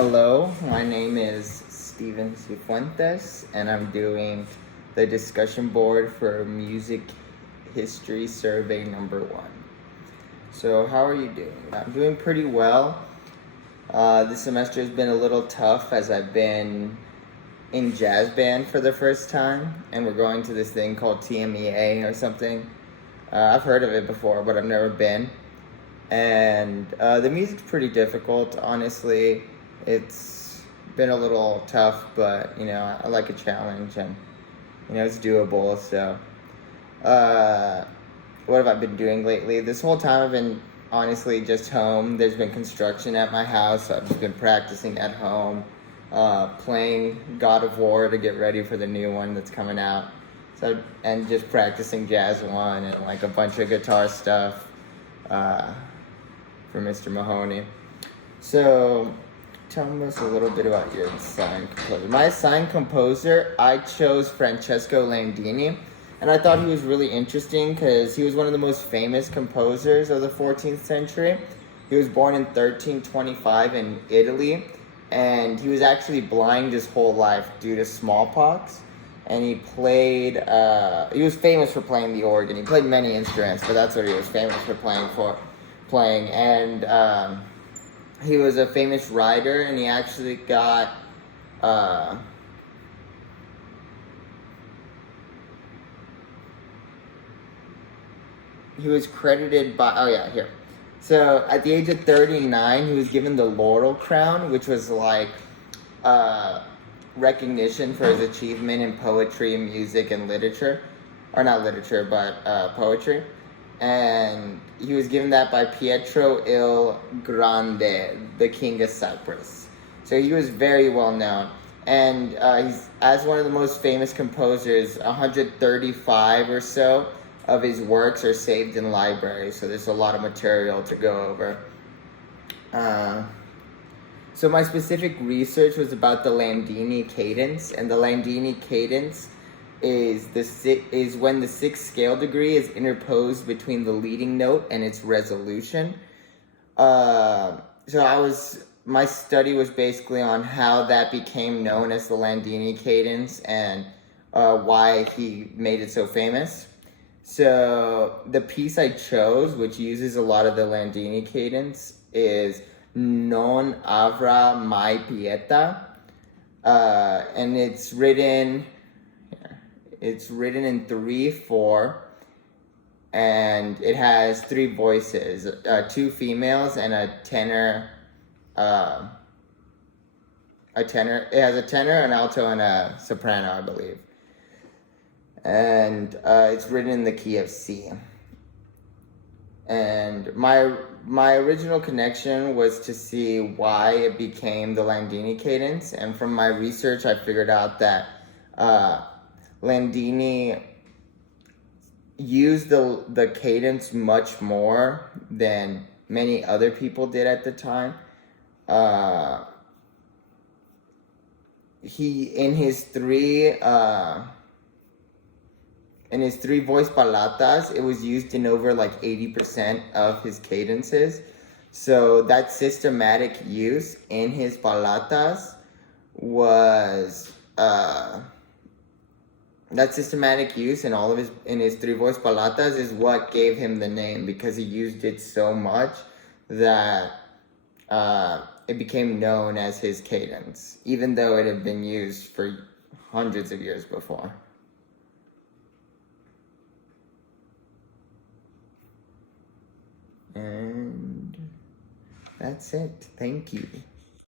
Hello, my name is Steven Cifuentes, and I'm doing the discussion board for Music History Survey number 1. So, how are you doing? I'm doing pretty well. This semester has been a little tough as I've been in jazz band for the first time, and we're going to this thing called TMEA or something. I've heard of it before, but I've never been. And the music's pretty difficult, honestly. It's been a little tough, but I like a challenge, and it's doable. So, what have I been doing lately? This whole time I've been honestly just home. There's been construction at my house, so I've just been practicing at home, playing God of War to get ready for the new one that's coming out. So, and just practicing Jazz One and like a bunch of guitar stuff for Mr. Mahoney. So, tell us a little bit about your assigned composer. My assigned composer, I chose Francesco Landini, and I thought he was really interesting because he was one of the most famous composers of the 14th century. He was born in 1325 in Italy, and he was actually blind his whole life due to smallpox. And he was famous for playing the organ. He played many instruments, but that's what he was famous for playing. And he was a famous writer, and he actually got he was credited by so at the age of 39 he was given the Laurel Crown, which was like recognition for his achievement in poetry, music, and literature. Or not literature, but poetry. And he was given that by Pietro il Grande, the king of Cyprus. So he was very well known. And he's, as one of the most famous composers, 135 or so of his works are saved in libraries. So there's a lot of material to go over. So my specific research was about the Landini cadence, and the Landini cadence is when the sixth scale degree is interposed between the leading note and its resolution. My study was basically on how that became known as the Landini cadence and why he made it so famous. So the piece I chose, which uses a lot of the Landini cadence, is Non avrà mai pietà, and it's written in 3/4, and it has 3 voices, 2 females and a tenor. It has a tenor, an alto, and a soprano, I believe. And it's written in the key of C. And my original connection was to see why it became the Landini cadence, and from my research I figured out that Landini used the cadence much more than many other people did at the time. In his three voice ballatas, it was used in over like 80% of his cadences. So that systematic use in his ballatas was that systematic use in his 3 voice ballatas is what gave him the name, because he used it so much that it became known as his cadence, even though it had been used for hundreds of years before. And that's it. Thank you.